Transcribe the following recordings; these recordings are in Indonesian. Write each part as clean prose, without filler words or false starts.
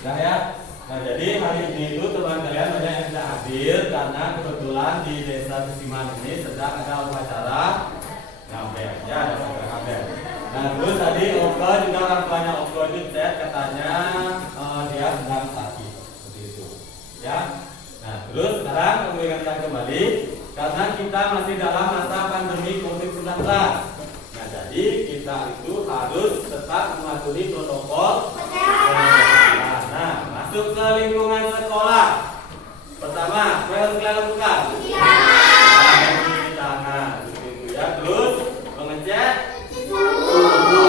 Nah ya. Nah jadi hari ini itu teman kalian banyak yang tidak hadir karena kebetulan di desa Kusiman ini sedang ada upacara ngabel. Ya ada upacara ngabel. Nah terus tadi Oko juga orang tuanya Oko itu chat katanya dia sedang sakit seperti itu. Ya. Nah terus sekarang kami ingatkan kembali karena kita masih dalam masa pandemi COVID-19. Nah jadi kita itu harus tetap mematuhi protokol kesehatan. Nah masuk ke lingkungan sekolah. Pertama, apa yang harus kalian lakukan? Mencuci tangan, itu ya. Terus mengecek suhu.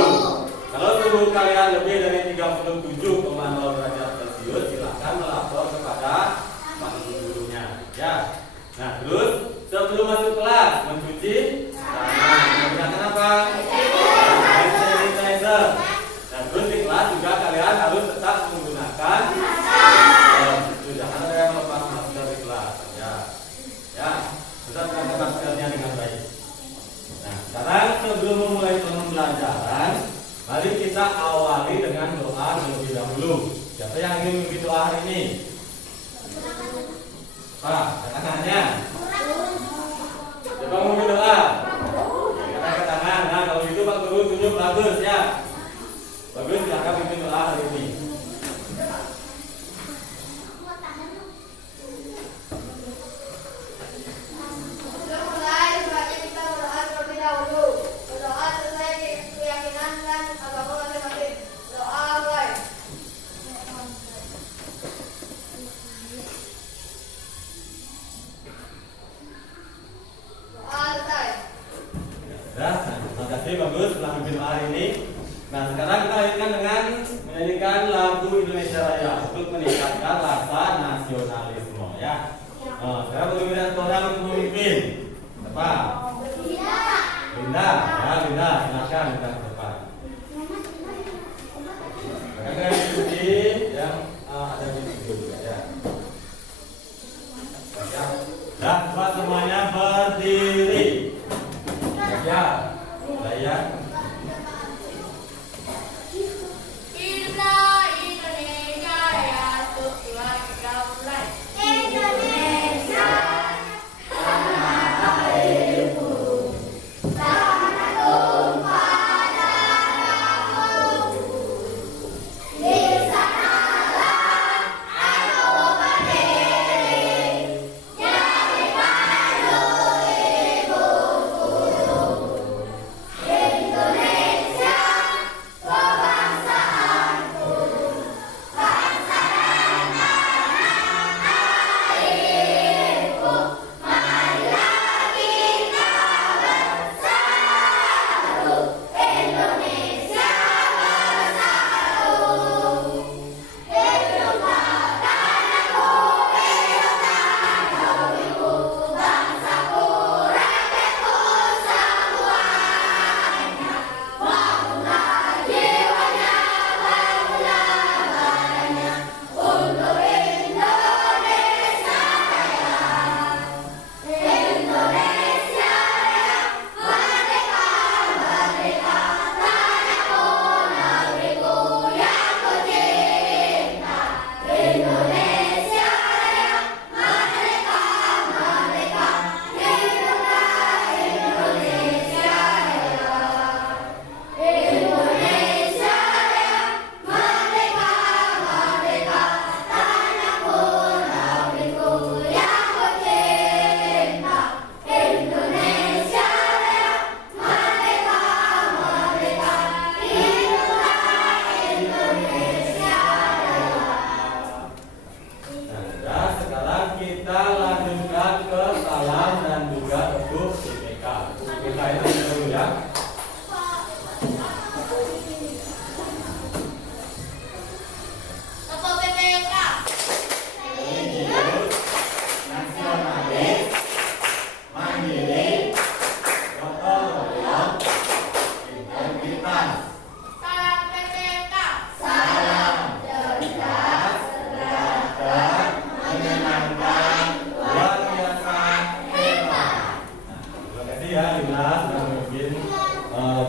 Kalau suhu kalian lebih dari 37,0 derajat Celcius, silakan melapor kepada pak gurunya. Ya. Nah, terus sebelum masuk kelas mencuci tangan. Menggunakan apa? Hand sanitizer. Nah, terus di kelas juga kalian harus tetap menggunakan jangan ada yang melepas masker di kelas. Ya, tetap pakai maskernya dengan baik. Nah, sekarang sebelum memulai pembelajaran, mari kita awali dengan doa terlebih dahulu. Siapa yang ingin memimpin doa hari ini? Pak, tangannya. Coba memimpin doa. Angkat tangan. Nah, kalau gitu Pak Guru tunjuk bagus ya. Bagus, silakan memimpin doa hari ini. Bagus setelah memimpin doa ini. Nah sekarang kita lanjutkan dengan menyanyikan lagu Indonesia Raya untuk meningkatkan rasa nasionalisme ya. Sekarang bergiliran orang untuk memimpin. Siapa? Linda. Ya Linda, silakan Linda ke depan. Rekan-rekan diskusi yang ada di studio juga ya. Ya, coba semuanya berdiri. Ya. Layan.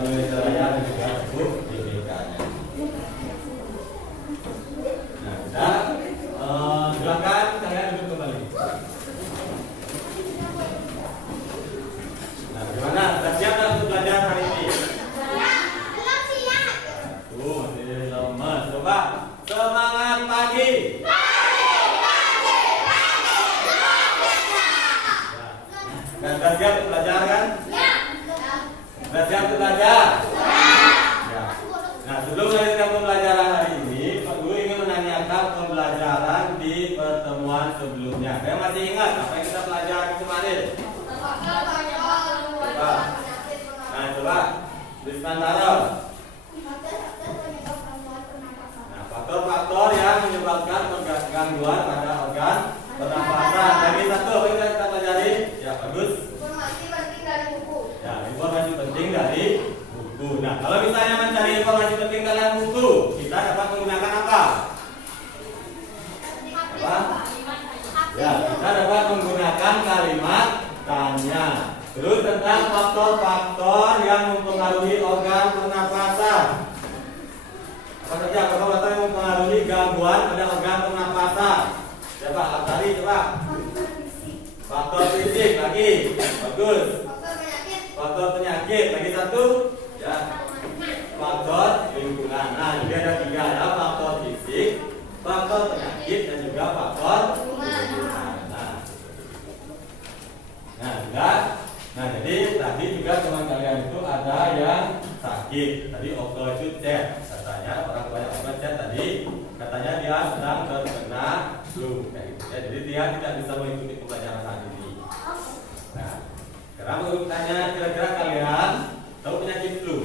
Indonesia Raya dan juga untuk GBK-nya. Nah, sudah. Silakan kalian duduk kembali. Nah, bagaimana? Sudah siap untuk belajar hari ini? Masih lemes. Coba semangat pagi. Dan sudah siap untuk belajar kan? Sudah siap untuk belajar? Ya. Nah, sebelum melanjutkan pembelajaran hari ini, Pak Guru ingin menanyakan pembelajaran di pertemuan sebelumnya. Saya masih ingat apa yang kita pelajari kemarin? Coba. Nah, coba tuliskan taruh. Nah, faktor-faktor yang menyebabkan gangguan pada organ pernapasan. Jadi satu apa yang kita pelajari? Ya, bagus. Informasi penting dari buku. Ya, informasi penting dari buku. Nah, kalau misalnya mencari informasi penting dalam buku, kita dapat menggunakan apa? Apa? Ya, kita dapat menggunakan kalimat tanya. Terus tentang faktor-faktor yang mempengaruhi organ pernapasan. Apa saja faktor-faktor yang mempengaruhi gangguan pada organ pernapasan? Coba, tadi coba. Faktor fisik lagi, bagus. Faktor penyakit lagi satu, ya. Faktor lingkungan. Nah, jadi ada tiga ya, faktor fisik, faktor penyakit dan juga faktor lingkungan. Nah, sudah. Nah, jadi tadi juga teman kalian itu ada yang sakit. Tadi Okto itu chat, katanya orang tua Okto chat tadi, katanya dia sedang terkena flu, kayak gitu ya. Jadi dia tidak bisa mengikuti pembelajaran hari ini. Nah, sekarang mau tanya kira-kira kalian tahu penyakit flu?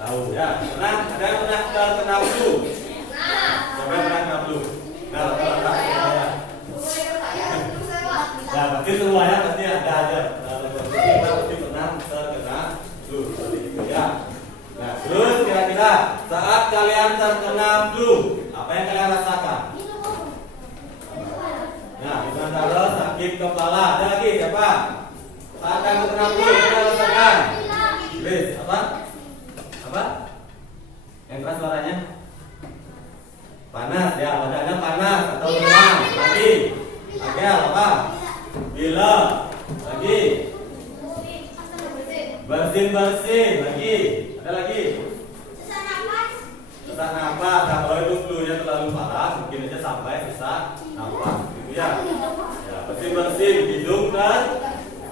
Tahu ya. Pernah? Ada yang pernah terkena flu? Siapa yang pernah kena flu? Nah, ya. Nah, berarti semuanya pasti ada aja. Kita pasti pernah terkena flu, seperti itu ya. Nah, terus kira-kira saat kalian terkena flu, apa yang kalian rasakan? Nah, bisa taruh sakit kepala. Ada lagi siapa? Saat kalian terkena flu, kita rasakan. Please, apa? Apa? Yang keras suaranya? Panas ya, badannya panas atau demam. Lagi, agak apa? Gila. Lagi. Bersin-bersin. Lagi. Ada lagi. Sesak napas. Kalau itu flu-nya terlalu parah, mungkin aja sampai sesak napas. Gitu ya. Ya, bersin-bersin, hidung dan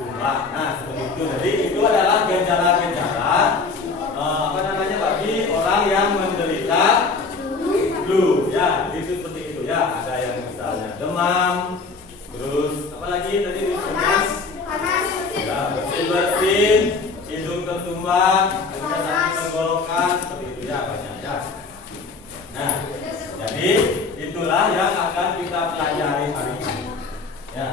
tumbak. Nah, seperti itu. Jadi itu adalah gejala-gejala bagi orang yang menderita flu. Ya, itu seperti itu ya. Ada yang misalnya demam. Terus apa lagi tadi disebutkan? Ya, bersin-bersin, hidung tersumbat, juga sakit tenggorokan, seperti itu ya banyak ya. Nah, jadi itulah yang akan kita pelajari hari ini. Ya,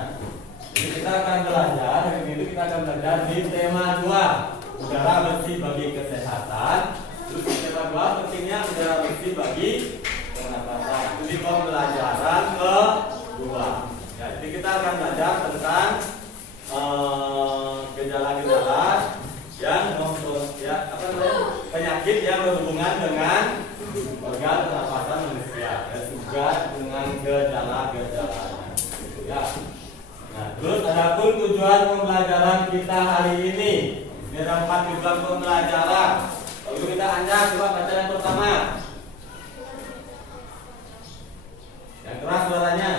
jadi kita akan belajar hari ini kita akan belajar di tema 2, udara bersih bagi kesehatan. Terus tema 2 pentingnya udara bersih bagi pernapasan. Itu di pembelajaran kedua. Ya, jadi kita akan belajar tentang gejala-gejala yang penyakit yang berhubungan dengan organ pernapasan manusia dan juga dengan gejala-gejalanya. Ya. Nah, terus adapun tujuan pembelajaran kita hari ini. Ini ada 4 tujuan pembelajaran. Lalu kita coba baca yang pertama. Yang keras suaranya.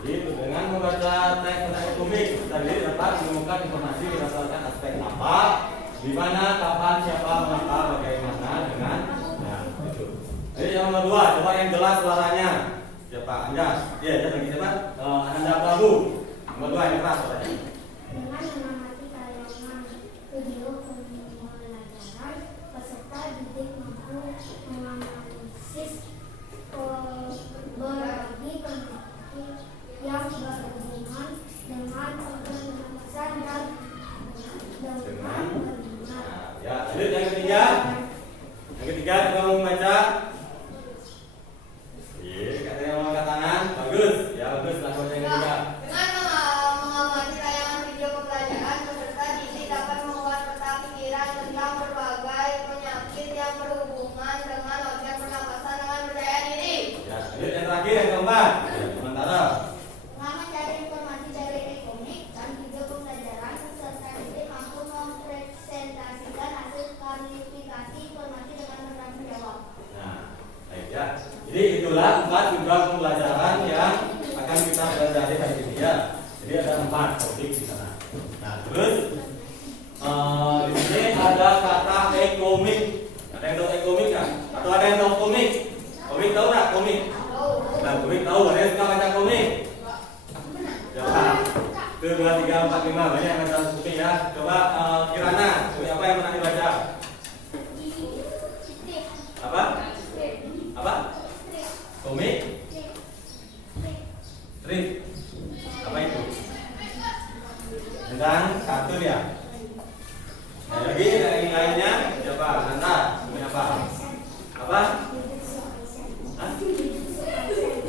Jadi dengan membaca teks komik tadi dapat menemukan informasi berdasarkan aspek apa, di mana, kapan, siapa, mengapa, bagaimana dengan itu. Jadi yang kedua, coba yang jelas suaranya. Siapa? Anjas. Ya, lagi siapa? Ananda Prabu. Yang kedua yang keras suaranya. Dengan mengamati tayangan video pembelajaran, peserta didik mampu menganalisis berbagai penyakit yang berhubungan dengan organ pernapasan dan dengan benar. Ya, lanjut yang ketiga. Yang ketiga kita mau membaca silakan. Ya, sementara. Selama cari informasi dari e-komik dan video pembelajaran, peserta didik mampu mempresentasikan hasil klarifikasi informasi dengan bertanggung jawab. Nah, baik ya. Jadi itulah 4 program pembelajaran yang akan kita pelajari hari ini ya. Jadi ada 4 topik di sana. Nah, terus di sini ada kata e-komik. Ada yang tahu e-komik kan? Atau ada yang tahu komik? Komik tahu nggak komik? Nah, komik tahu. Ada yang suka baca komik? Coba. 1, 2, 3, 4, 5. Banyak yang baca komik ya. Coba Kirana, komik apa yang pernah dibaca? Apa? Apa? Komik? Strip. Apa itu? Tentang kartun ya. Nah, lagi yang lainnya coba Nanda, komik apa? Apa? Hah?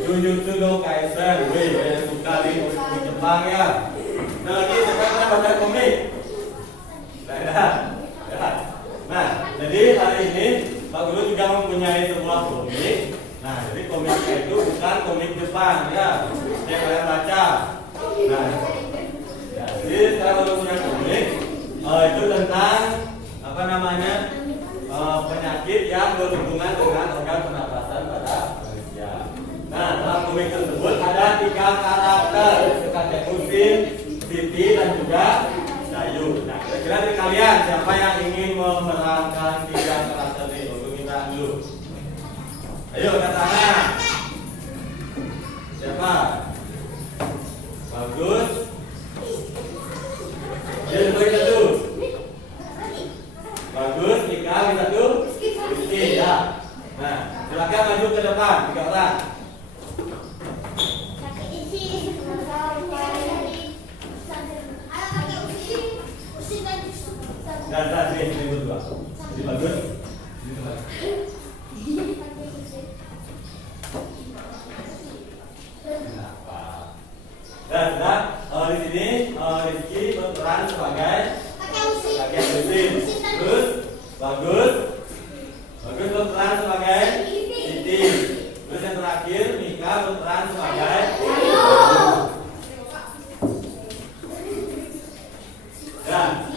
Jujutsu no Kaisen. Wih, banyak suka di komik Jepang ya. Nah, lagi sekarang baca komik. Nah, jadi hari ini Pak Guru juga mempunyai sebuah komik. Nah, jadi komiknya itu bukan komik Jepang ya, yang kalian baca. Nah, ya, jadi sekarang Guru punya komik itu tentang apa namanya penyakit yang berhubungan dengan organ pernapasan pada manusia. Nah, dalam komik tersebut ada 3 karakter, kakek Musin, Siti dan juga Dayu. Nah, kira-kira dari kalian siapa yang ingin memerankan 3 karakter ini? Untuk minta dulu. Ayo, angkat tangan. Siapa? Bagus. Dia bagi 1. Bagus, Ika bagi 1. Rizky ya. Nah, silakan maju ke depan 3 orang. Dan ini berdua. Jadi bagus. Ini teman. Nah, di sini Rizky berperan sebagai kakek Musin. Terus bagus berperan sebagai Siti. Terus yang terakhir Mika berperan sebagai dan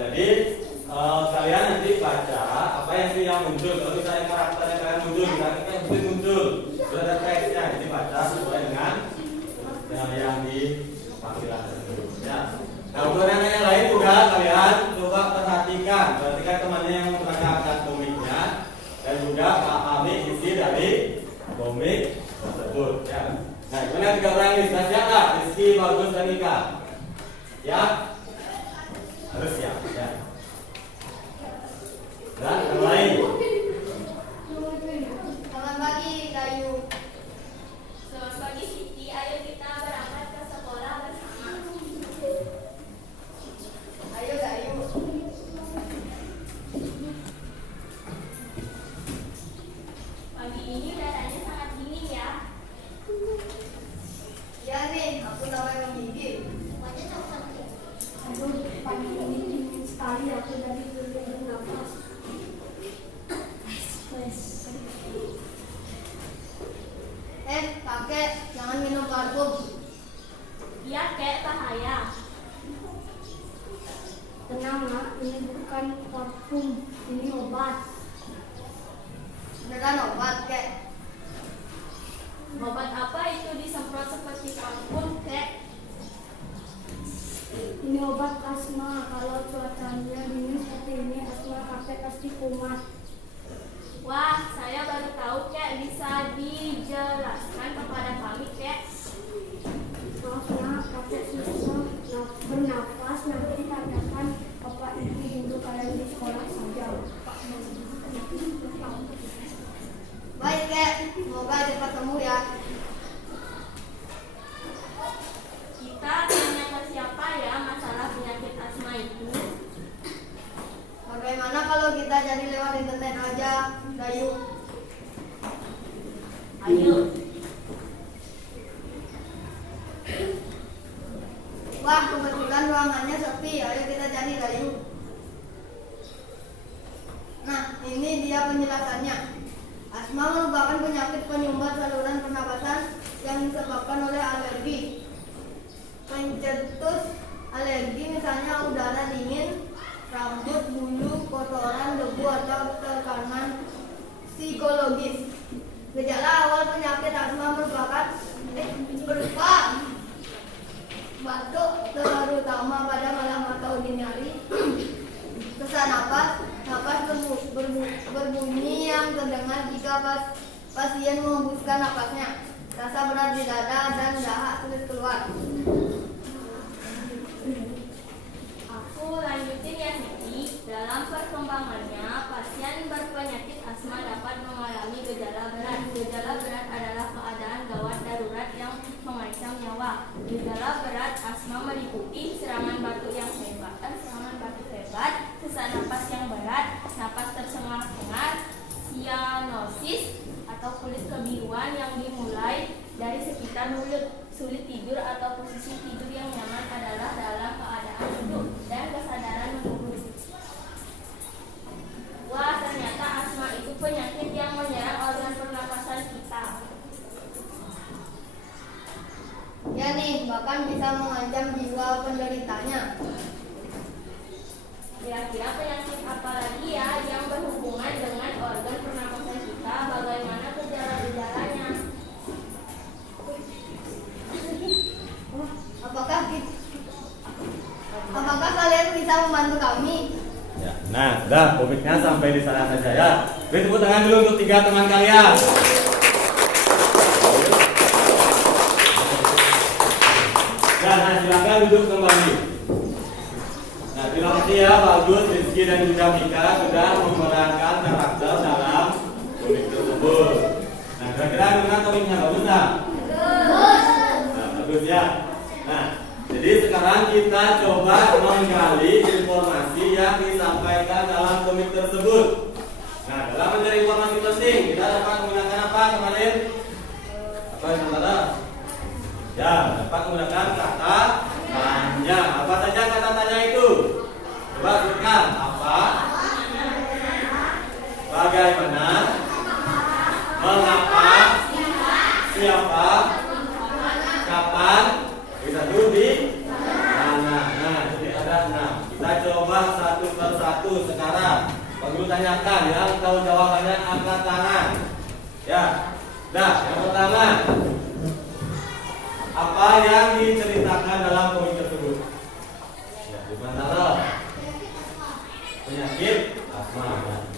jadi kalian nanti baca apa yang muncul. Kalau misalnya karakter yang kalian muncul, karakter yang muncul, sudah ada teksnya. Jadi baca sesuai dengan yang di panggilan tersebut. Ya. Nah, untuk yang lain juga kalian coba perhatikan temannya yang memperagakan komiknya dan juga pahami isi dari komik tersebut. Ya. Nah, kemudian 3 orang ini sudah siap nggak? Rizky, Bagus, dan Ika. Ya. Harus siap, ya. Dan yang lain. Selamat pagi, Dayu. Selamat pagi Siti, ayo kita berangkat ke sekolah bersama. Ayo, Dayu. Pagi ini udaranya sangat dingin ya. Ya nih, aku sampai menggigil. Aduh, pagi ini dingin sekali. Aku dari dulu bernafas. Kakek, jangan minum parfum. Iya kek, bahaya. Tenang nak, ini bukan parfum, ini obat. Beneran obat, kek. Obat apa itu disemprot seperti parfum kek? Ini obat asma. Kalau cuacanya dingin seperti ini, asma kakek pasti kumat. Wah, saya baru tahu kek, bisa dijelaskan kepada kami kek. Maaf nak, kakek susah bernafas. Nanti katakan bapak ibu dulu kalian di sekolah saja. Baik kek, semoga cepat sembuh ya. Kita tanya ke siapa ya masalah penyakit asma itu? Bagaimana kalau kita cari lewat internet aja, Dayu? Ayo. Wah, kebetulan ruangannya sepi. Ayo kita cari, Dayu. Nah, ini dia penjelasannya. Asma Asma merupakan penyakit penyumbat saluran pernapasan yang disebabkan oleh alergi. Pencetus alergi misalnya udara dingin, rambut, bulu, kotoran, debu, atau tekanan psikologis. Gejala awal penyakit asma berupa batuk, terutama pada malam atau dini hari, sesak napas, berbunyi yang terdengar jika pasien menghembuskan napasnya, rasa berat di dada dan dahak sulit keluar. Aku lanjutin ya Siti. Dalam perkembangannya, pasien berpenyakit asma dapat mengalami gejala berat. Gejala berat adalah keadaan gawat darurat yang mengancam nyawa. Gejala berat asma meliputi serangan batuk hebat, sesak napas yang berat, napas tersengal-sengal, sianosis atau kulit kebiruan yang dimulai dari sekitar mulut. Sulit tidur atau posisi tidur yang nyaman adalah dalam keadaan duduk dan kesadaran menurun. Wah, ternyata asma itu penyakit yang menyerang organ pernapasan kita. Ya nih, bahkan bisa mengancam jiwa penderitanya. Kira-kira penyakit apa lagi ya yang berhubungan dengan organ pernapasan kita? Bagaimana gejala-gejalanya? Apakah kalian bisa membantu kami? Ya, nah, sudah komiknya sampai di sana saja ya. Beri tepuk tangan dulu untuk 3 teman kalian. Ya, nah silakan duduk kembali. Nah, terima kasih ya Bagus, Rizky dan juga Mika sudah memerankan karakter dalam komik tersebut. Nah, kira-kira gimana komiknya, bagus nggak? Bagus. Nah, bagus ya. Nah, jadi sekarang kita coba menggali informasi yang disampaikan dalam komik tersebut. Nah, dalam mencari informasi penting, kita dapat menggunakan apa kemarin? Apa yang saudara? Ya, dapat menggunakan kata tanya. Apa saja kata tanya itu? Coba sebutkan. Apa? Bagaimana? Mengapa? Siapa? Kapan? Bisa dulu di mana? Nah, jadi ada 6. Kita coba satu persatu sekarang. Perlu tanyakan yang tahu jawabannya angkat tangan. Ya. Nah, yang pertama, apa yang diceritakan dalam komik tersebut? Ya, di mana? Penyakit asma.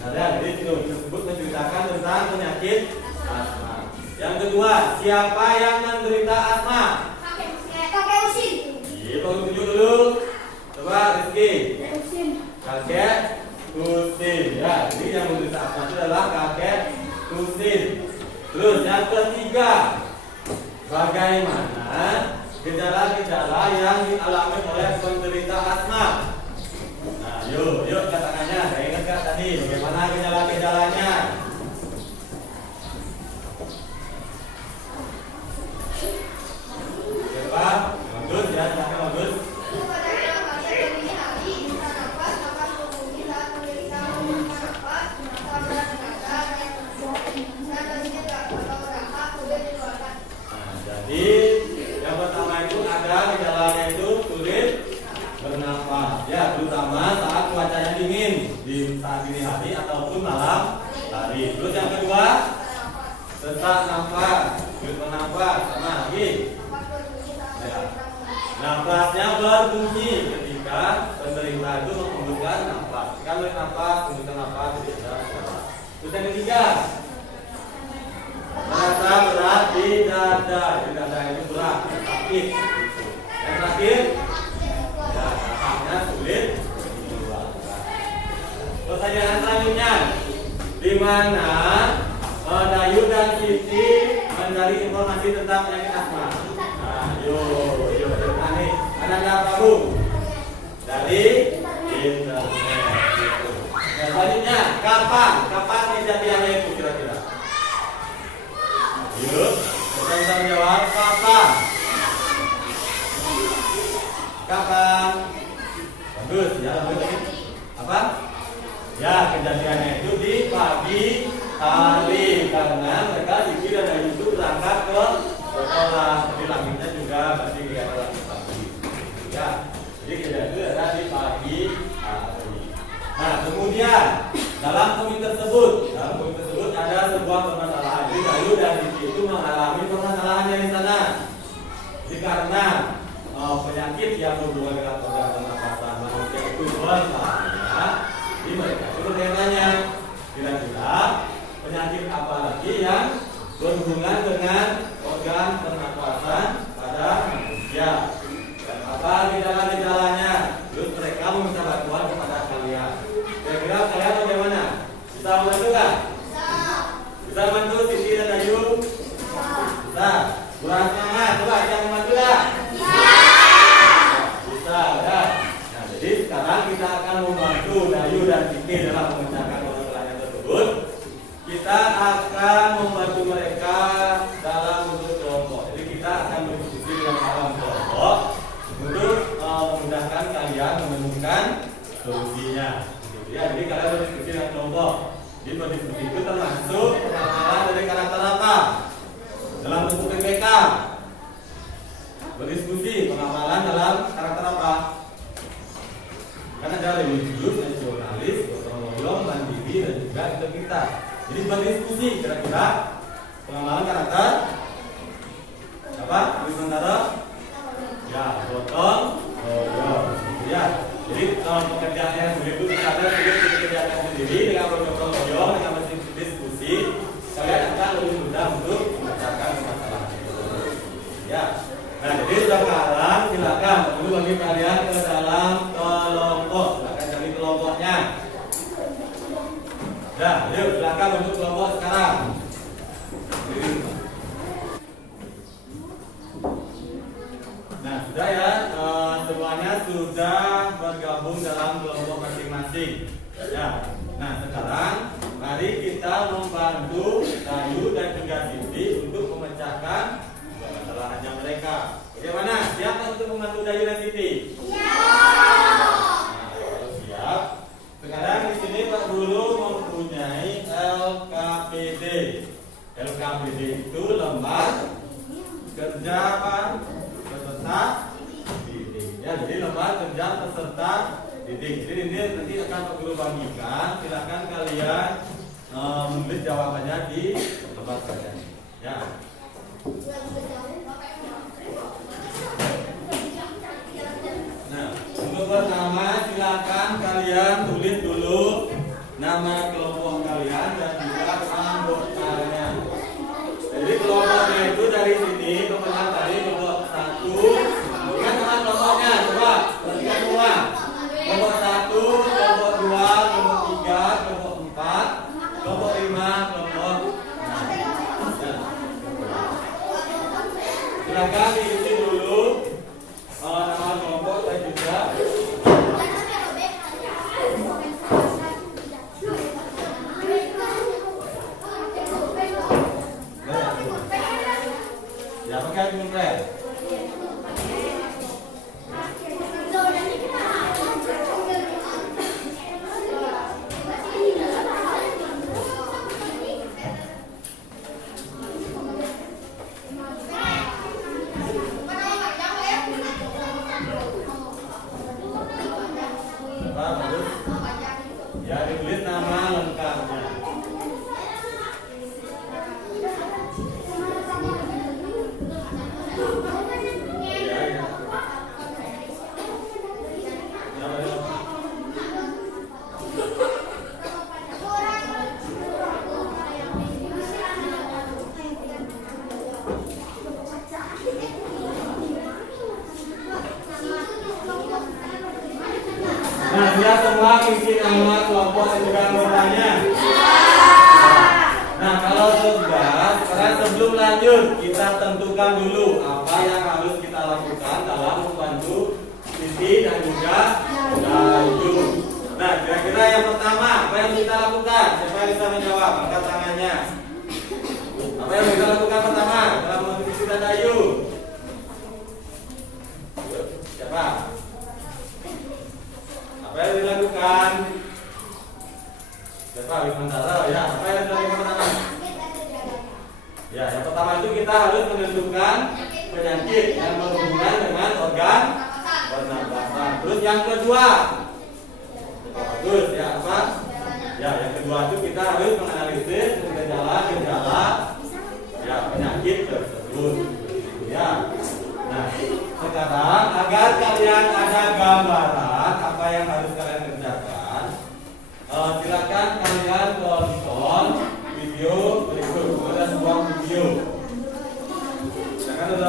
Nah, jadi komik tersebut menceritakan tentang penyakit asma. Yang kedua, siapa yang menderita asma? Kakek Usin. Iya, baru tunjuk dulu. Coba Rizky. Kakek Usin. Ya, jadi yang menderita asma itu adalah kakek Usin. Terus yang ketiga, bagaimana gejala-gejala yang dialami oleh penderita asma? Nah, yuk katakannya. Saya ingat gak tadi bagaimana gejala-gejalanya? Coba, bagus ya, bagus. Pada malam hari atau dini hari, bisa napas berbunyi saat penderita menghembuskan napas, merasa berat di dada, dan tadinya atau dahak sulit dikeluarkan. Nah, jadi yang pertama itu ada gejalanya itu sulit bernapas. Ya, terutama saat cuacanya dingin di saat dini hari ataupun malam hari. Terus yang kedua, sesak nafas, sulit bernapas, sama lagi. Ya. Napasnya berbunyi ketika penderita itu menghembuskan nafas. Jika menarik nafas, menghembuskan nafas tidak ada suara. Terus yang ketiga, merasa berat di dada. Di dada itu berat, sakit. Yang terakhir, ya, nafasnya sulit dikeluarkan. Pertanyaan selanjutnya, di mana Dayu dan Siti mencari informasi tentang penyakit asma? Nah, yuk cerita nih. Ananda Prabu dari internet gitu. Nah, selanjutnya, kapan kejadiannya itu kira-kira? Yuk, kita bisa menjawab kapan? Bagus, ya bagus. Apa? Ya, kejadiannya itu di pagi hari karena sebuah permasalahan. Jadi Dayu dan Siti itu mengalami permasalahannya di sana. Jadi karena penyakit yang berhubungan dengan organ pernapasan manusia itu bertanya, jadi mereka itu bertanya, kira-kira penyakit apa lagi yang berhubungan dengan organ pernapasan pada manusia dan apa gejala-gejalanya. Terus mereka meminta bantuan kepada kalian. Kira-kira kalian bagaimana? Bisa membantu nggak? Bisa membantu Siti dan Dayu? Bisa. Kurang semangat, coba yang membantu nggak? Bisa ya. Nah, jadi sekarang kita akan membantu Dayu dan Siti dalam memecahkan permasalahan tersebut. Kita akan membantu mereka dalam bentuk kelompok. Jadi kita akan berdiskusi dengan dalam kelompok untuk memudahkan kalian menemukan solusinya. Ya, jadi kalian berdiskusi dengan kelompok. Jadi berdiskusi itu termasuk permasalahan dari karakter apa? Dalam bentuk PPK. Berdiskusi pengamalan dalam karakter apa? Karena ada religius, nasionalis, gotong royong, mandiri, dan juga integritas. Jadi berdiskusi kira-kira pengamalan karakter apa? Sementara ya gotong royong. Ya. Jadi pekerjaan yang begitu kita ada kita kerjakan sendiri dengan gotong royong, dengan berdiskusi, kalian akan lebih mudah untuk memecahkan masalah. Ya. Nah, jadi sekarang silakan dulu bagi kalian ke dalam kelompok. Silakan cari kelompoknya. Nah, yuk silakan untuk kelompok sekarang. Nah, sudah ya, semuanya sudah bergabung dalam kelompok masing-masing. Ya. Nah, sekarang mari kita membantu Dayu dan juga Siti untuk memecahkan kesalahannya mereka. Bagaimana? Siap untuk membantu Dayu dan Siti? Siap. Nah, kalau siap, sekarang di sini Pak Guru mempunyai LKPD. LKPD itu lembar kerja peserta didik. Ya, jadi lembar kerja peserta didik. Jadi ini nanti akan Pak Guru bagikan. Silakan kalian menulis jawabannya di lembar kerja. Ya. Nah, untuk pertama silakan kalian tulis dulu nama kelompok kalian dan juga anggotanya. Jadi kelompoknya itu dari sini kemudian tadi kelompok 1. Ingat nama kelompoknya, coba perhatikan semua. Kelompok 1, kelompok 2, kelompok 3, kelompok 4, kelompok 5, kelompok 6. Silakan diisi dulu nama kelompok dan juga ya pakai pulpen. Ya, ditulis nama lengkapnya. Nah, dia semua isi nama kelompok dan juga anggotanya. Nah, kalau sudah, sekarang sebelum lanjut kita tentukan dulu apa yang harus kita lakukan dalam membantu Siti dan juga Dayu. Nah, kira-kira yang pertama apa yang kita lakukan? Siapa yang bisa menjawab? Angkat tangannya. Apa yang kita lakukan pertama dalam membantu Siti dan Dayu? Siapa? Apa yang dilakukan? Siapa? Sementara ya. Apa yang dilakukan pertama? Ya, yang pertama itu kita harus menentukan penyakit yang berhubungan dengan organ pernapasan. Terus yang kedua, bagus ya apa? Ya, yang kedua itu kita harus menganalisis gejala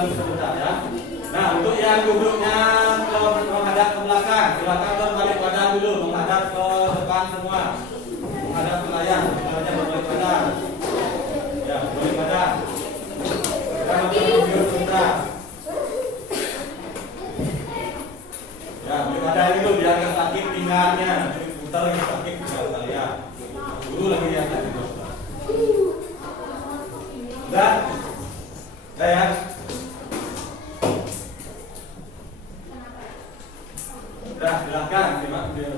mengganggu sebentar ya. Nah, untuk yang duduknya menghadap ke belakang, silakan berbalik badan dulu, menghadap ke depan semua, menghadap ke layar, semuanya berbalik badan. Ya, berbalik badan. Kita nonton video sebentar. Ya, balik badan dulu biar nggak sakit pinggangnya. Putar lagi sakit pinggang kalian. Dulu lagi lihat lagi. Udah? Udah ya? Udah, silakan simak video.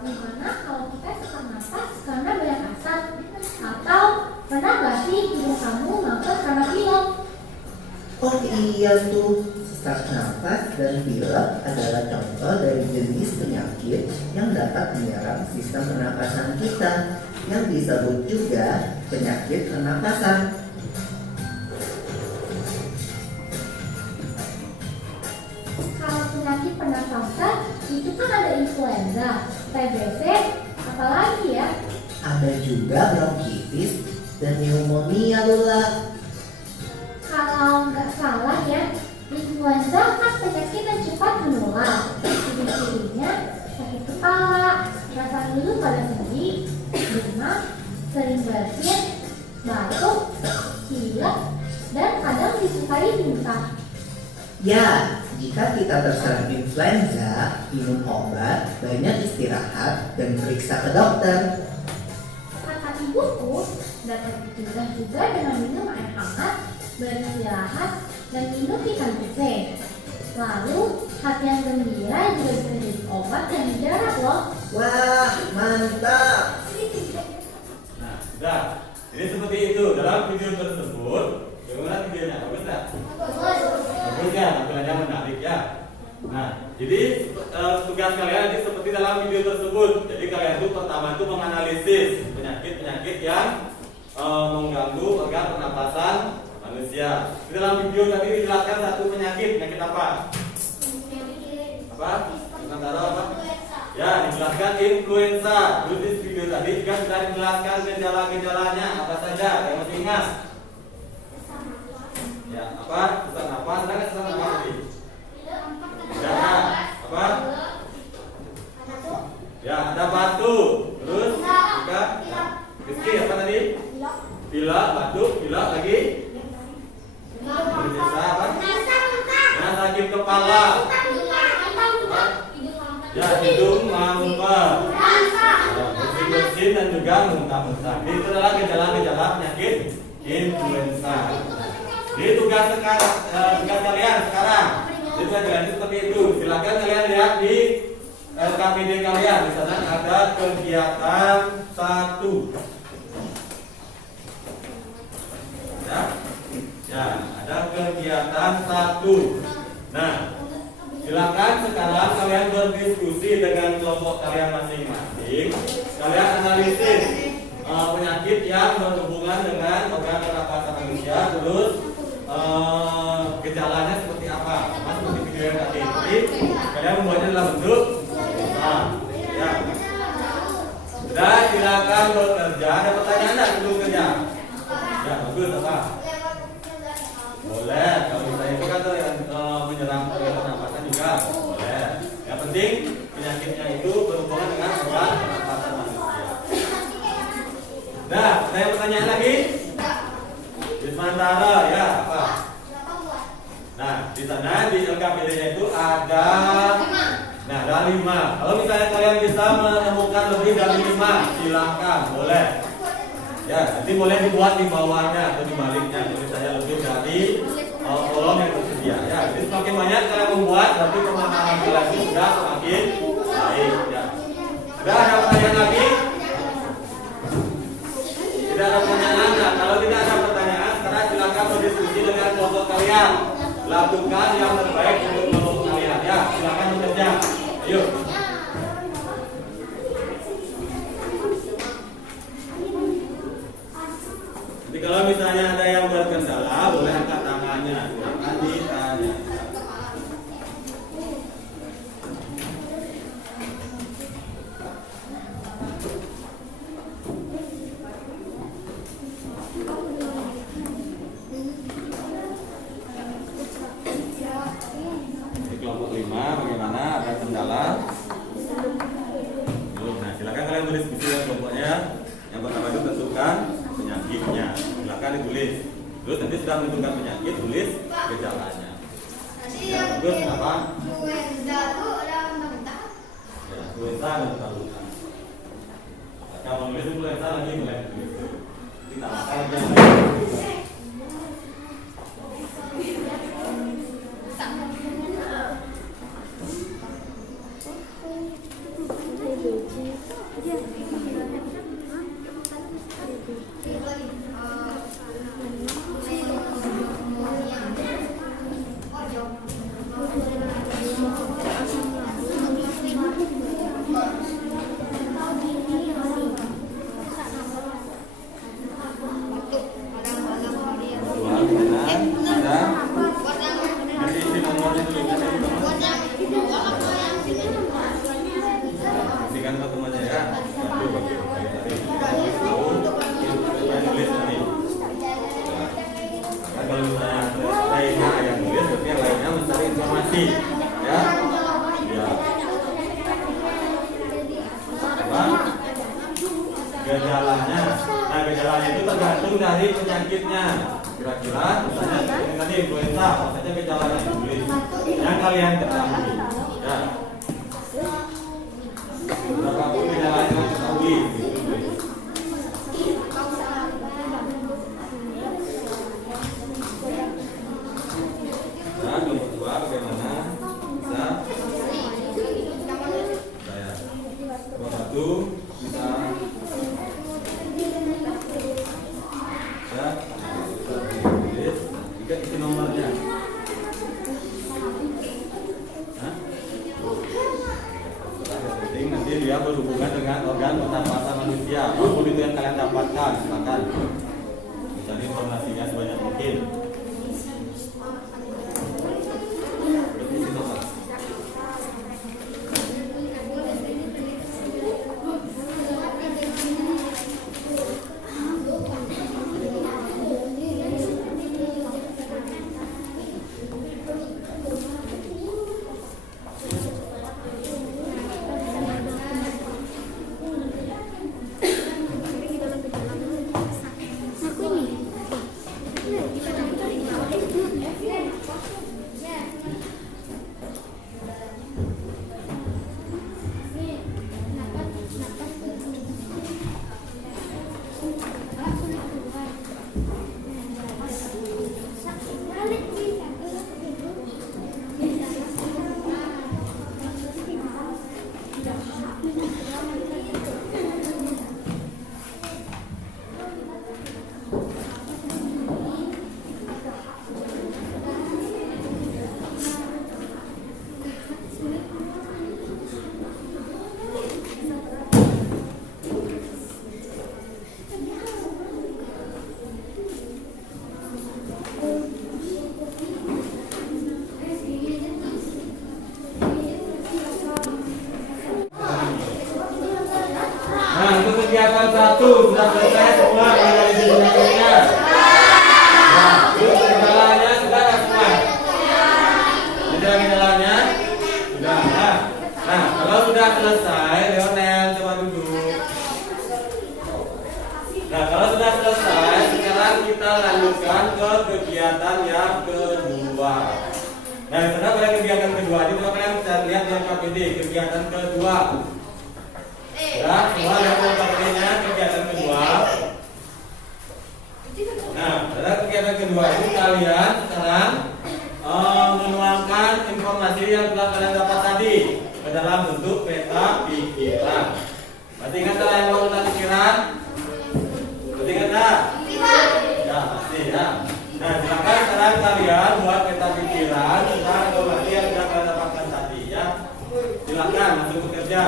Gimana kalau kita sesak napas karena banyak asap? Atau pernah nggak sih hidung kamu mampet karena pilek? Oh iya tuh, sesak napas dan pilek adalah contoh dari jenis penyakit yang dapat menyerang sistem pernapasan kita, yang disebut juga penyakit pernapasan. Kalau penyakit pernapasan itu kan ada influenza, TBC, apalagi ya? Ada juga bronkitis dan pneumonia Lula. Kalau nggak salah ya, influenza kan penyakit yang cepat menular. Ciri-cirinya sakit kepala, rasa ngilu pada sendi, demam, sering bersin, batuk, pilek, dan kadang disukai muntah. Ya, jika kita terserang influenza, minum obat, banyak istirahat, dan periksa ke dokter. Kata ibuku, dapat dicegah juga dengan minum air hangat, beristirahat, dan minum vitamin C. Lalu, hati yang gembira juga bisa jadi obat yang mujarab loh. Wah, mantap! Nah, sudah. Jadi seperti itu. Dalam video tersebut, bagaimana videonya? Bagus nggak? Bagus ya, tampilannya menarik ya. Nah, jadi tugas kalian nanti seperti dalam video tersebut. Jadi kalian itu pertama itu menganalisis penyakit-penyakit yang mengganggu organ pernapasan manusia. Di dalam video tadi dijelaskan satu penyakit apa? Apa? Sementara apa? Ya, dijelaskan influenza. Dulu di video tadi juga sudah dijelaskan gejala-gejalanya apa saja. Yang masih ingat? Ya, apa? Sesak napas. Ada sesak napas tadi? Ya, apa? Ya, ada batuk. Terus juga Rizky apa tadi? Pilek, batuk, pilek lagi. Berjasa apa? Nah, sakit kepala. Ya, hidung mampet. Bersin-bersin dan juga muntah-muntah. Itu adalah gejala-gejala penyakit influenza. Jadi tugas kalian sekarang itu adalah seperti itu. Silakan kalian lihat di KPD kalian. Di sana ada kegiatan 1. Ya, ada kegiatan 1. Nah, silakan sekarang kalian berdiskusi dengan kelompok kalian masing-masing. Kalian analisis penyakit yang berhubungan dengan organ pernapasan manusia, terus gejalanya seperti apa, sama seperti video yang tadi. Jadi kalian membuatnya dalam bentuk ya. Sudah, silakan bekerja. Ada pertanyaan nggak sebelum kerja? Ya, bagus apa? Boleh. Kalau misalnya itu kan yang menyerang organ pernapasan juga boleh. Yang penting penyakitnya itu berhubungan dengan organ pernapasan manusia. Nah, ada yang pertanyaan lagi? Di sementara ya apa? Nah, di sana di LKPD-nya itu ada 5. Kalau misalnya kalian bisa menemukan lebih dari 5, silakan, boleh. Ya, nanti boleh dibuat di bawahnya atau di baliknya. Jadi saya lebih dari kolom yang tersedia. Ya, jadi semakin banyak kalian membuat, berarti pemahaman kalian itu sudah semakin baik. Ya. Sudah ada pertanyaan lagi? Tidak ada pertanyaan. Nah, kalau tidak ada pertanyaan, sekarang silakan berdiskusi dengan kelompok kalian. Lakukan yang terbaik untuk kelompok kalian. Ya, silakan bekerja. Ayo. Jadi kalau misalnya ada yang berkendala, boleh angkat tangannya. Silakan ditanya. silakan ditulis. Terus nanti sudah menentukan penyakit, tulis gejalanya. Nanti Ya, yang terus apa? influenza itu ada bentar-bentar. Ya, influenza dan luka-luka. Nah, kalau nulis influenza lagi mulai tulis. Kita makan lagi yang lain. Gejalanya, nah gejalanya itu tergantung dari penyakitnya. Kira-kira misalnya ini tadi influenza, maksudnya gejalanya ditulis yang kalian ketahui. Ya, berapapun gejalanya yang ketahui. Nah, nomor 2 bagaimana? Bisa? Saya. Nomor 1 bisa. Ya, tulis. Jika isi nomornya. Hah? Yang penting nanti dia berhubungan dengan organ pernapasan manusia. Apapun itu yang kalian dapatkan, silakan mencari informasinya sebanyak mungkin. Nah, untuk kegiatan 1 sudah selesai semua analisis penyakitnya. Nah, terus gejalanya sudah semua. Gejalanya sudah. Nah, kalau sudah selesai, Leonel coba duduk. Nah, kalau sudah selesai, sekarang kita lanjutkan ke kegiatan yang kedua. Nah, setelah pada kegiatan kedua, ini coba kalian bisa lihat di KPD, kegiatan kedua. Ya, semua lihat KPD-nya, kegiatan kedua. Nah, pada kegiatan kedua ini kalian sekarang menuangkan informasi yang telah kalian dapat tadi ke dalam bentuk peta pikiran. Masih ingat tak yang mau peta pikiran? Masih ingat tak? Ya, pasti ya. Nah, silakan sekarang kalian buat peta pikiran tentang informasi yang sudah kalian dapatkan tadi ya. Silakan langsung bekerja.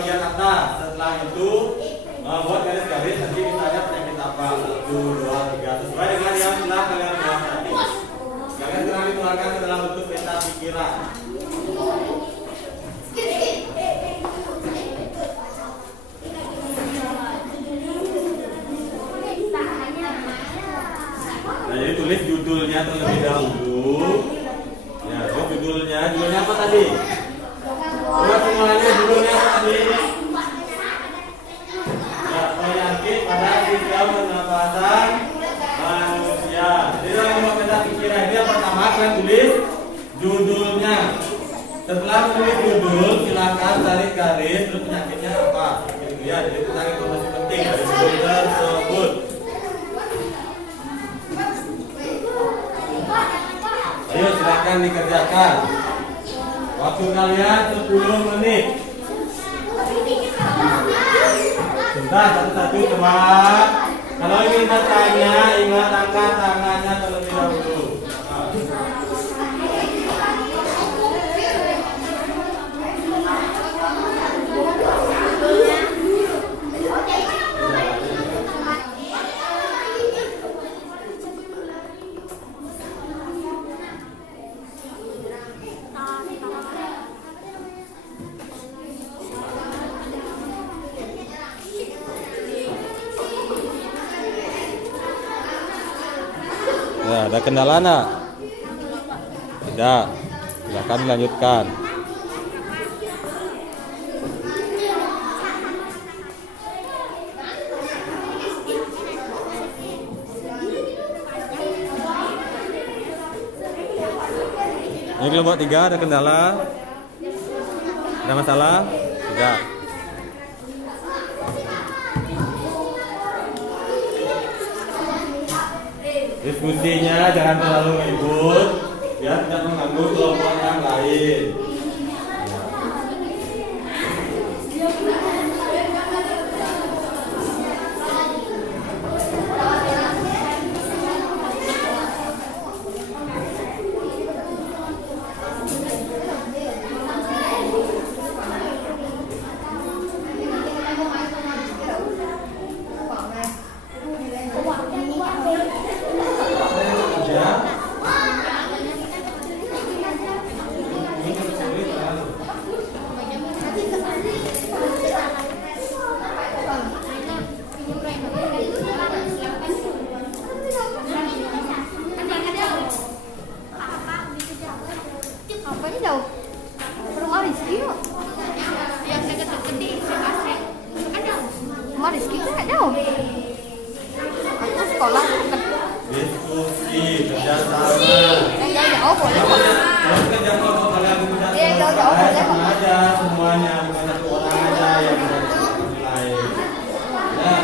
bagian atas. Setelah itu buat garis-garis nanti misalnya penyakit apa 1, 2, 3 sesuai dengan yang telah kalian buat tadi. Jangan pernah dituangkan ke dalam bentuk peta pikiran. Nah, jadi tulis judulnya terlebih dahulu. Ya, terus judulnya apa tadi? Buat semuanya judulnya apa tadi? Ya, penyakit pada sistem pernapasan manusia. Jadi dalam dua peta pikiran ini yang pertama kalian tulis judulnya. Setelah menulis judul, silakan tarik garis terus penyakitnya apa. Gitu ya, jadi itu tarik informasi penting dari judul tersebut. Ayo silakan dikerjakan. Waktu kalian 10 menit. Sebentar, satu-satu coba. Kalau ingin bertanya, ingat angkat tangannya terlebih dahulu. Ya, ada kendala nak? Tidak. Silakan dilanjutkan. Ini kelompok 3 ada kendala? Ada masalah? Tidak. Diskusinya jangan terlalu ribut, biar tidak mengganggu kelompok yang lain. Apanya jauh? Rumah Rizky yuk. Yang deket-deket di CKC kan jauh. Rumah Rizky kan nggak jauh. Aku sekolah deket. Diskusi kerjasama. Yang jauh-jauh boleh kok. Kalau kerja kelompok kalian bisa Iya, jauh-jauh boleh kok. aja semuanya, bukan satu orang aja yang lain. Ya.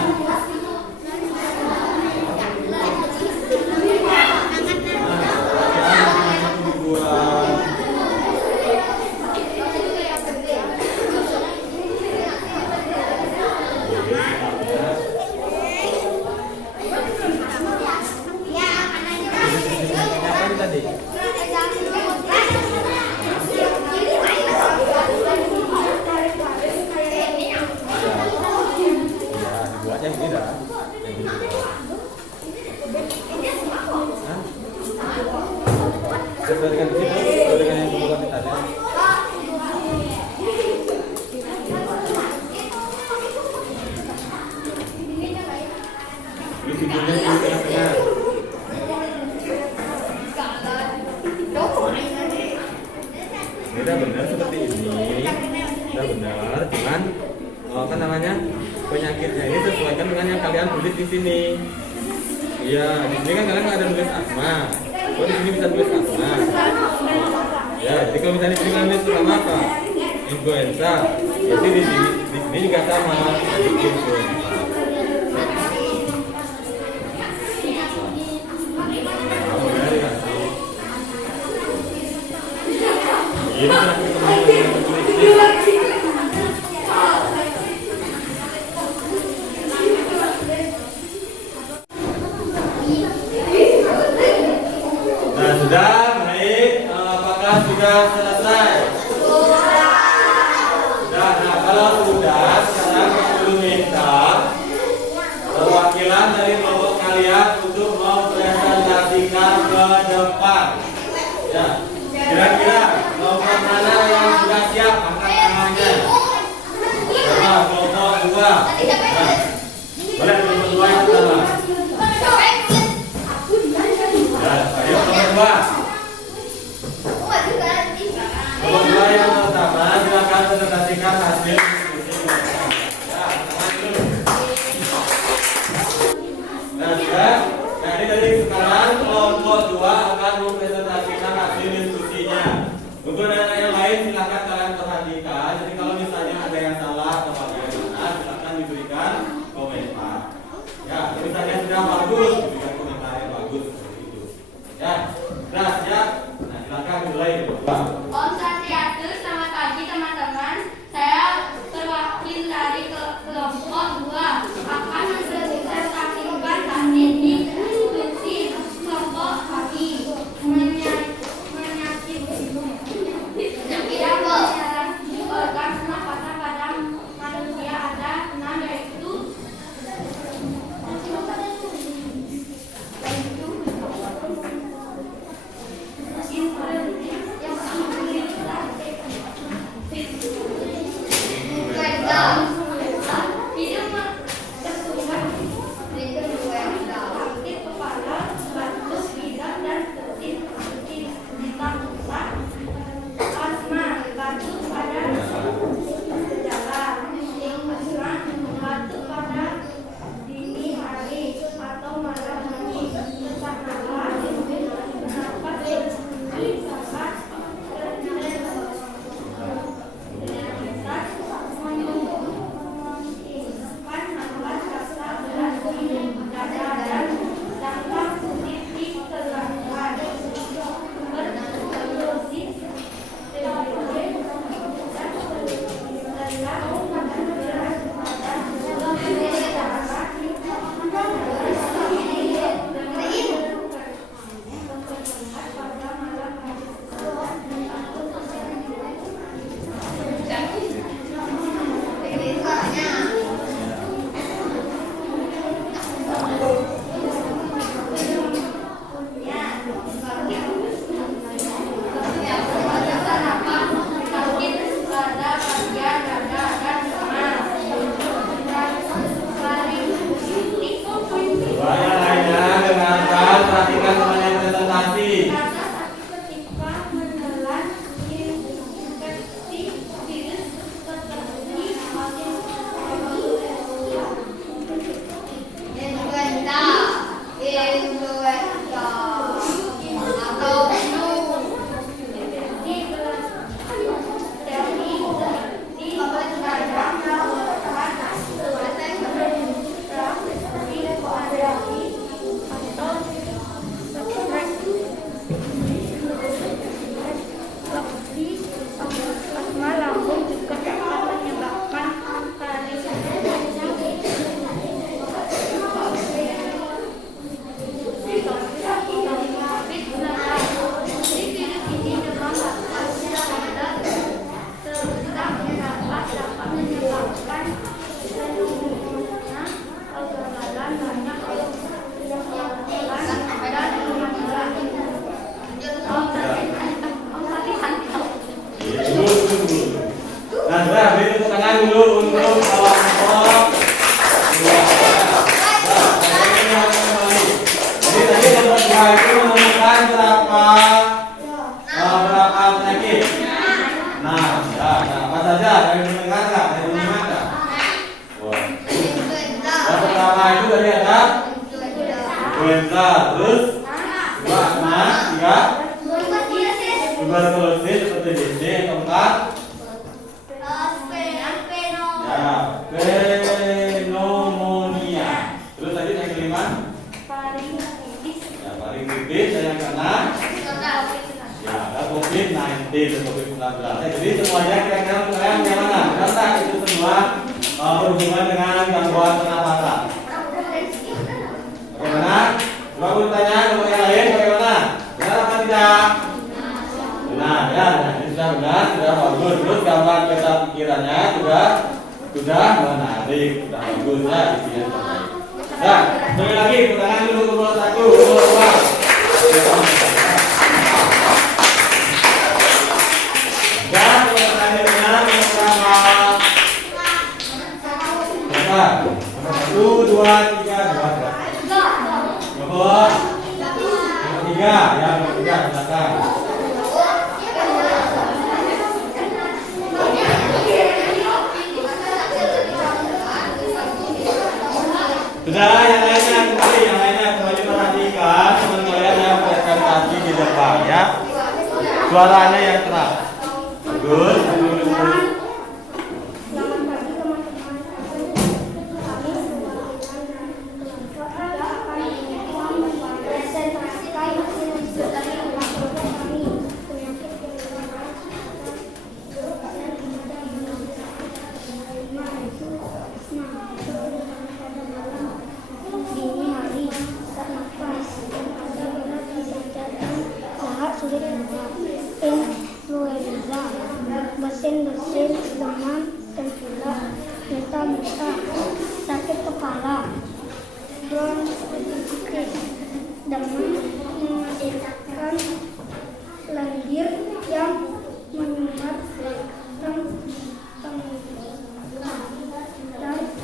Dibuatnya yang tidak. Sesuai dengan itu, sesuai dengan yang dibuat tadi. Ini judulnya di tengah-tengah. Udah benar seperti ini, udah benar, cuman apa namanya penyakitnya ini sesuaikan dengan yang kalian tulis di sini. Iya, di sini kan kalian nggak ada tulis asma, oh di sini bisa tulis asma. Ya, jadi kalau misalnya di sini kalian tulis nama apa? Influenza, jadi di sini juga sama, influenza. Ini nah, sudah baik. Apakah sudah selesai? Sudah. Nah, kalau sudah kelas, sekarang saya dulu minta perwakilan dari kelompok kalian untuk mempresentasikan ke depan. Ya, kira-kira kelompok mana yang sudah siap angkat tangannya? Coba kelompok 2. Nah, boleh kelompok 2 yang pertama. Ya, ayo kelompok 2. Kelompok 2 yang pertama, silakan presentasikan hasil diskusi mereka. Ya, tangan dulu. Nah, sudah. Nah, ini dari sekarang kelompok 2 akan mempresentasikan hasil diskusinya. Untuk anak-anak yang lain silakan kalian perhatikan. Jadi kalau misalnya ada yang salah atau bagaimana, silakan diberikan komentar. Ya, kalau misalnya sudah bagus, diberikan komentar yang bagus seperti itu. Ya, sudah siap. Nah, silakan mulai. Om Swastiastu, selamat pagi teman-teman. Saya terwakil dari kelompok 2 akan mempresentasikan hasil diskusi kelompok kami menyakit organ pernapasan pada manusia ada 6, yaitu Nah, sudah beri tepuk tangan dulu untuk kelompok 2. Jadi tadi kelompok 2 itu menemukan berapa penyakit? Nah, ya, apa saja? Dari mendengar nggak? Dari menyimak nggak? Yang pertama itu tadi ada influenza, terus 2 asma, 3 tuberkulosis seperti DC, yang keempat pneumonia. Terus tadi yang kelima faringitis, dan yang keenam ya ada COVID-19 dan COVID-19. Jadi semuanya kira-kira kalian yang mana? Benar itu semua berhubungan dengan gangguan pernapasan. Bagaimana? Coba aku tanya kelompok yang lain bagaimana? Benar apa tidak? Benar ya, nah, ini sudah benar, sudah bagus. Terus gambar peta pikirannya juga Sudah menarik, sudah bagus ya di sini. Nah, sekali lagi tangan dulu ke bawah 1, 2. Dan terakhirnya yang pertama. 1, 2, 3, 2. Nomor 3, yang ketiga silakan. Sudah, yang lainnya kembali perhatikan teman kalian yang presentasi di depan ya. Suaranya yang keras. Bagus. Selamat pagi teman-teman. Kami akan mempresentasikan hasil studi kami penyakit dini hari, sesak nafas, ada berat disengat dan lahar sulit gerak, influenza, bersin-bersin, demam, pilek, muntah-muntah, sakit kepala, bronkitis, demam mematikan lendir yang menyumbat dan penderitaan melalui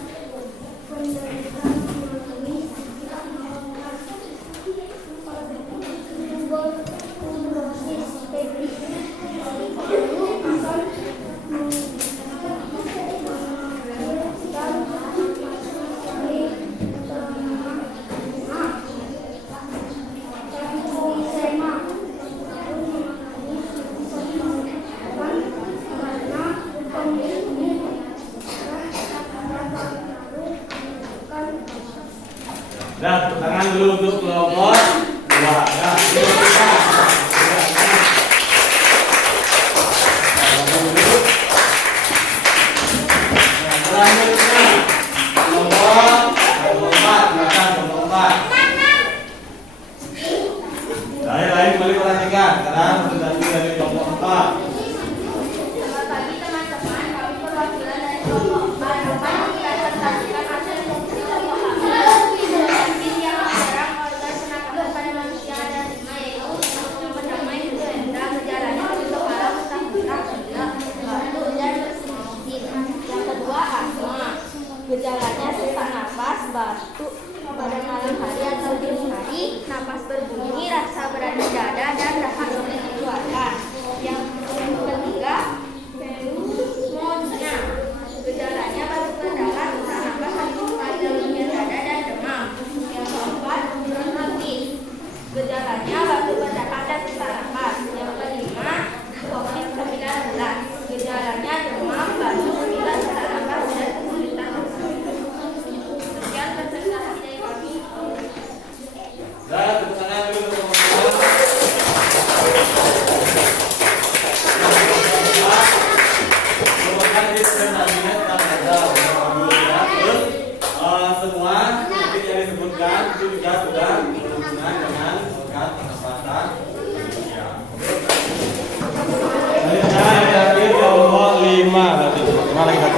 tuberkulosis TB. Lalu akan Dan tangan dulu untuk kelompok 2. Ya, ini kita. Selanjutnya kelompok 4, silakan kelompok 4. Lain kembali perhatikan, sekarang sudah dari kelompok 4. Selamat pagi teman-teman, kami perwakilan dari kelompok 4 akan mempresentasikan hasil fungsi kelompok kami. Penyakit yang menyerang organ pernapasan pada manusia ada 5, yaitu yang pertama influenza, gejalanya nyeri kepala, muntah-muntah, pilek, batuk dan bersin-bersin. Yang kedua asma, gejalanya sesak napas, batuk pada malam hari atau dini hari, napas berbunyi, rasa berat di dada dan lahar sulit dikeluarkan. Yang ketiga pneumonia, gejalanya batuk mendalam, sesak napas, sakit kepala, bagian dada dan demam. Yang keempat bronkitis, gejalanya batuk mendalam dan sesak napas. Yang kelima COVID-19, gejalanya demam, batuk, pilek, sesak napas dan kesulitan bernapas. Sekian presentasi dari kami. Dan tepuk tangan dulu untuk kelompok 4. Kemudian di presentasinya tetap ada dulu ya. Terus semua topik yang disebutkan itu juga sudah berhubungan dengan organ pernapasan manusia. Selanjutnya yang terakhir kelompok 5 berarti. Cuma lagi 1.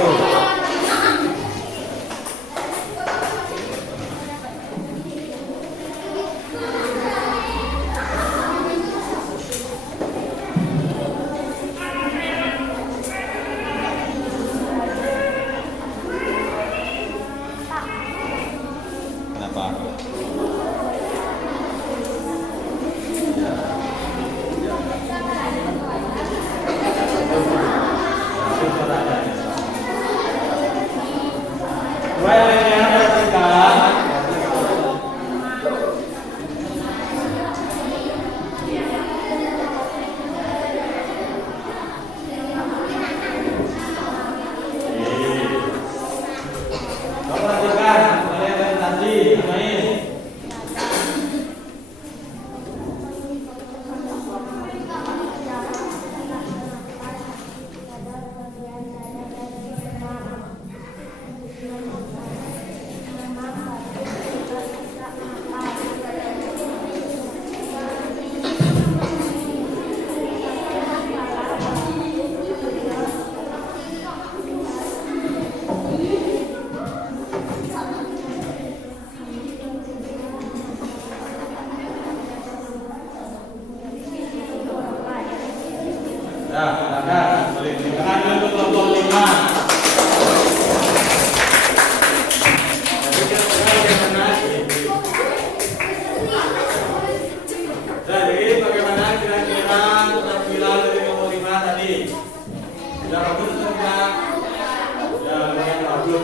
Kenapa?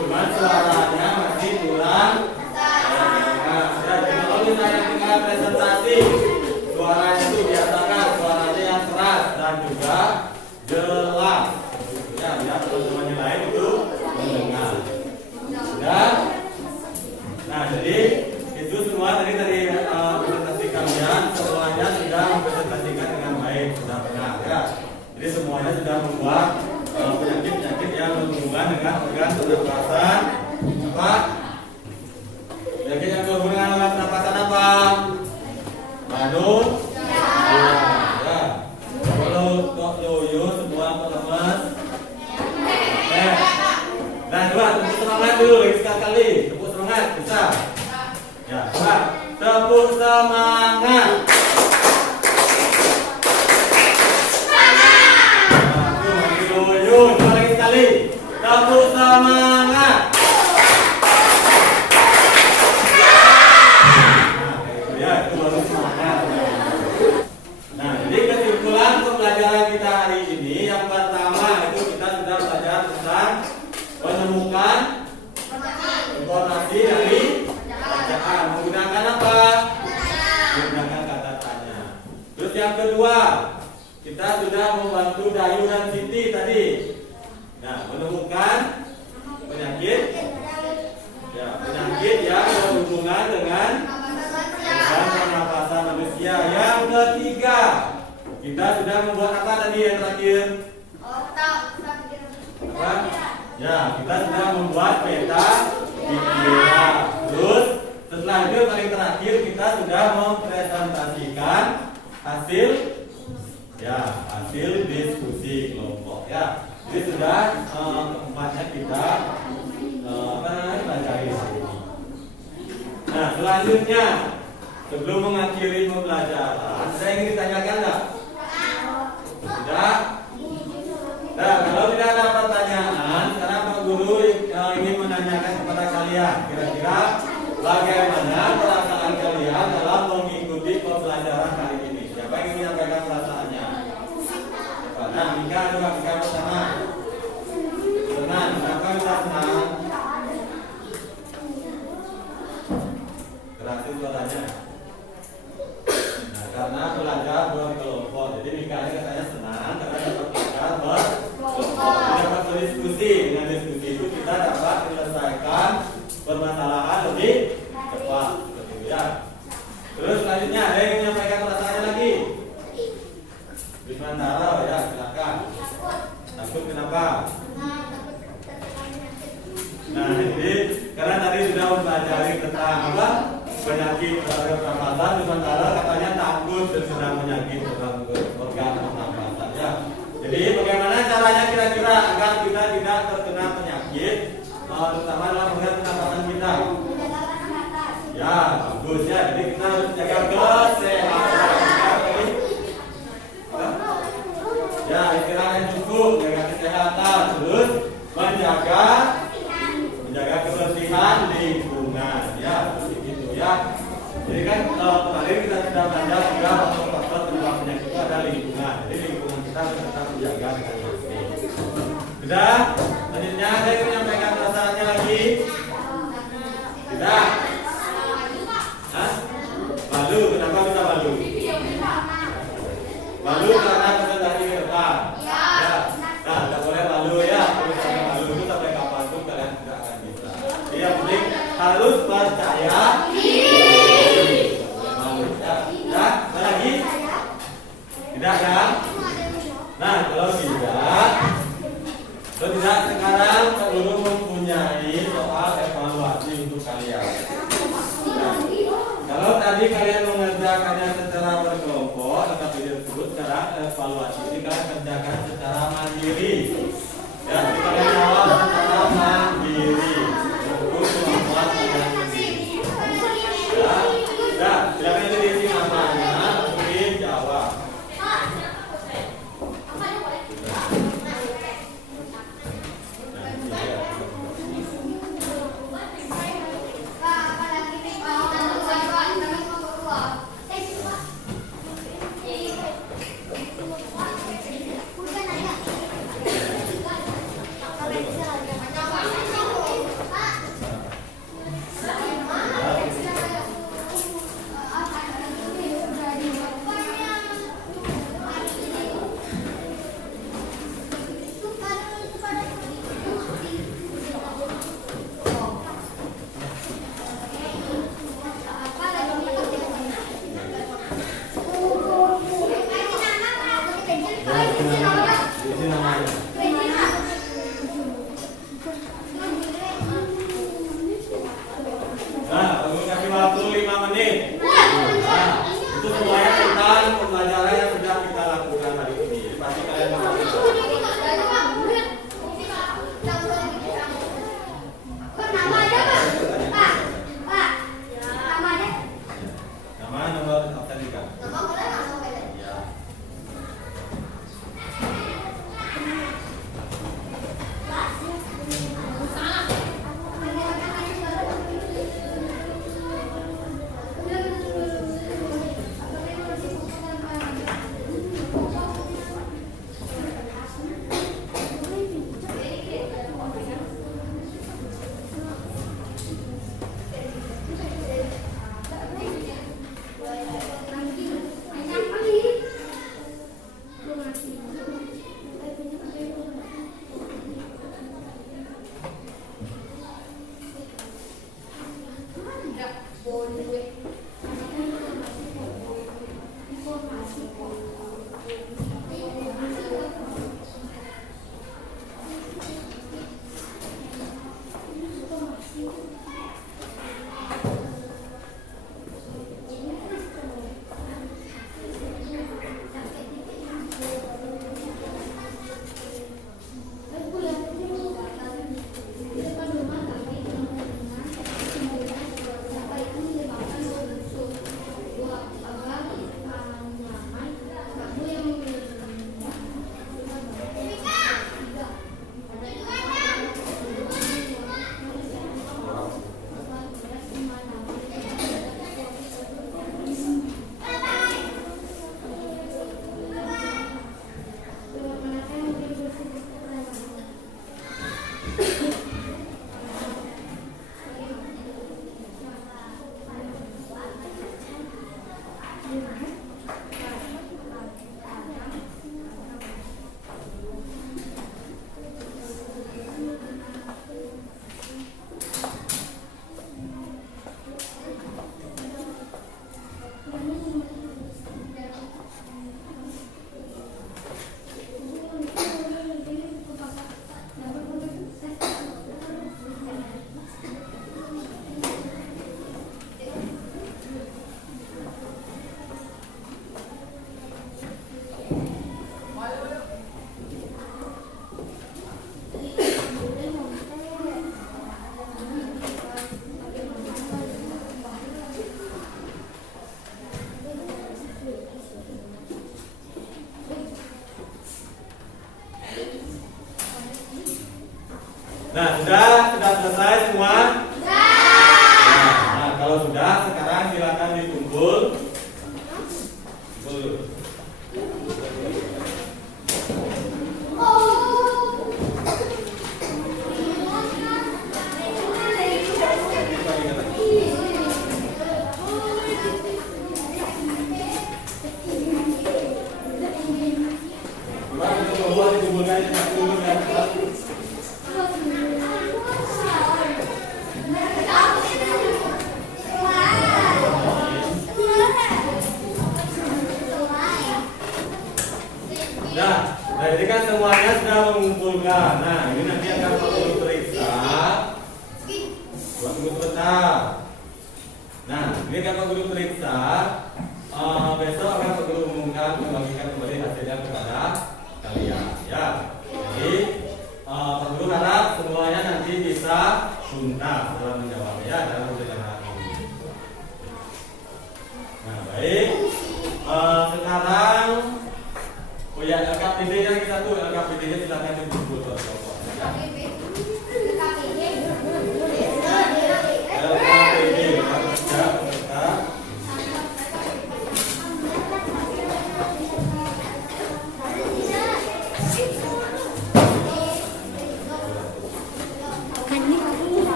cuman suaranya masih kurang. Nah, jadi kalau misalnya kita presentasi, suaranya itu biasakan suaranya yang keras dan juga jelas. Ya, biar teman-teman yang lain itu mendengar. Dan, nah jadi itu semua tadi presentasi kalian semuanya sudah mempresentasikan dengan baik, sudah benar ya. Jadi semuanya sudah membuat penyakit-penyakit yang berhubungan dengan organ pernapasan apa? Penyakit yang berhubungan dengan organ pernapasan apa? Manusia. Ya. Kalau kok loyo semua lemas. Nah, coba tepuk semangat dulu lagi sekali. Tepuk semangat, bisa. Ya, coba tepuk semangat. Coba lagi sekali. Tepuk semangat. Ya, itu baru semangat. Nah, jadi kesimpulan pembelajaran kita hari ini yang pertama itu kita sudah belajar tentang menemukan informasi dari bacaan menggunakan apa? Menggunakan kata tanya. Terus yang kedua, kita sudah membantu Dayu dan Siti tadi. Nah, menemukan penyakit, ya penyakit yang berhubungan dengan organ pernapasan manusia. Yang ketiga, kita sudah membuat apa tadi yang terakhir? Apa? Ya, kita sudah membuat peta pikiran. Terus setelah itu paling terakhir kita sudah mempresentasikan hasil diskusi kelompok ya. Jadi sudah keempatnya kita pelajari hari ini. Nah, selanjutnya sebelum mengakhiri pembelajaran, saya ingin ditanyakan enggak? Tidak? Nah, kalau tidak ada pertanyaan, sekarang Pak Guru ingin menanyakan kepada kalian, kira-kira bagaimana perasaan kalian dalam mengikuti pembelajaran hari ini? Siapa yang ingin menyampaikan perasaannya? Nah, Mika pertama. Senang, kenapa bisa senang? Kerasin suaranya. Nah, karena belajar berkelompok, jadi Mika ini katanya senang karena dapat belajar berkelompok, dapat berdiskusi. Dengan diskusi itu kita dapat menyelesaikan permasalahan lebih cepat, seperti itu ya. Terus selanjutnya ada yang menyampaikan perasaannya lagi? Bismantara ya, silakan. Takut kenapa? Nah, jadi karena tadi sudah mempelajari tentang apa? Penyakit organ pernapasan, sementara katanya takut terkena penyakit organ pernapasan ya. Jadi bagaimana caranya kira-kira agar kita tidak terkena penyakit, terutama dalam organ pernapasan kita? Ya, bagus ya. Jadi kita harus jaga kesehatan. Ya, istirahat yang cukup, jaga kesehatan, terus menjaga kebersihan lingkungan ya, begitu ya. Jadi kan kemarin kita sudah belajar juga faktor penyebab penyakit itu ada lingkungan. Jadi lingkungan kita harus tetap menjaga dengan bersih. Sudah? Selanjutnya ada yang menyampaikan perasaannya lagi? Tidak? Hah? Malu, kenapa bisa malu? Malu karena presentasi ke depan. Ya. Nah, tidak boleh malu ya. Kalau misalnya malu itu sampai kapanpun kalian tidak akan bisa. Jadi yang penting harus percaya diri. Malu ya. Ya, ada lagi? Tidak kan? Nah, kalau tidak sekarang perlu mempunyai soal evaluasi untuk kalian. Nah, kalau tadi kalian mengerjakannya secara berkelompok, tetap video tersebut sekarang evaluasi ini kalian kerjakan secara mandiri. Ya, jadi kalian jawab secara mandiri untuk kemampuan kalian sendiri. selesai semua? Nah, kalau sudah, sekarang silakan dikumpul. Kumpul. Nah, jadi kan semuanya sudah mengumpulkan. Nah, ini nanti akan Pak Guru periksa. Tunggu sebentar. Nah, ini akan Pak Guru periksa. Besok akan Pak Guru umumkan, membagikan kembali hasilnya kepada kalian. Ya, jadi Pak Guru harap semuanya nanti bisa tuntas dalam menjawabnya dalam perjalanan ini. Nah, baik. Sekarang ya, LKPD yang kita tuh, LKPD-nya silakan dikumpul ke kelompok. LKPD,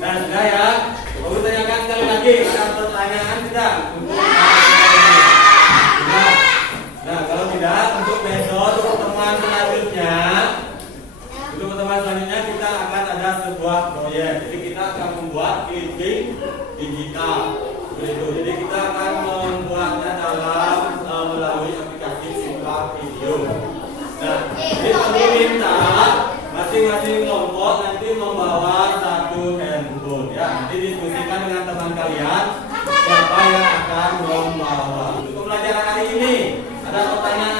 Nah, sudah ya. Mau tanyakan sekali lagi, ada pertanyaan tidak? Nah, kalau tidak, untuk besok pertemuan selanjutnya, kita akan ada sebuah proyek. Jadi kita akan membuat clipping digital. Begitu. Jadi kita akan membuatnya dalam melalui aplikasi Simpla Video. Nah, jadi kami minta masing-masing kelompok nanti membawa satu handphone ya. Nanti diskusikan dengan teman kalian siapa yang akan membawa. Untuk pelajaran hari ini ada pertanyaan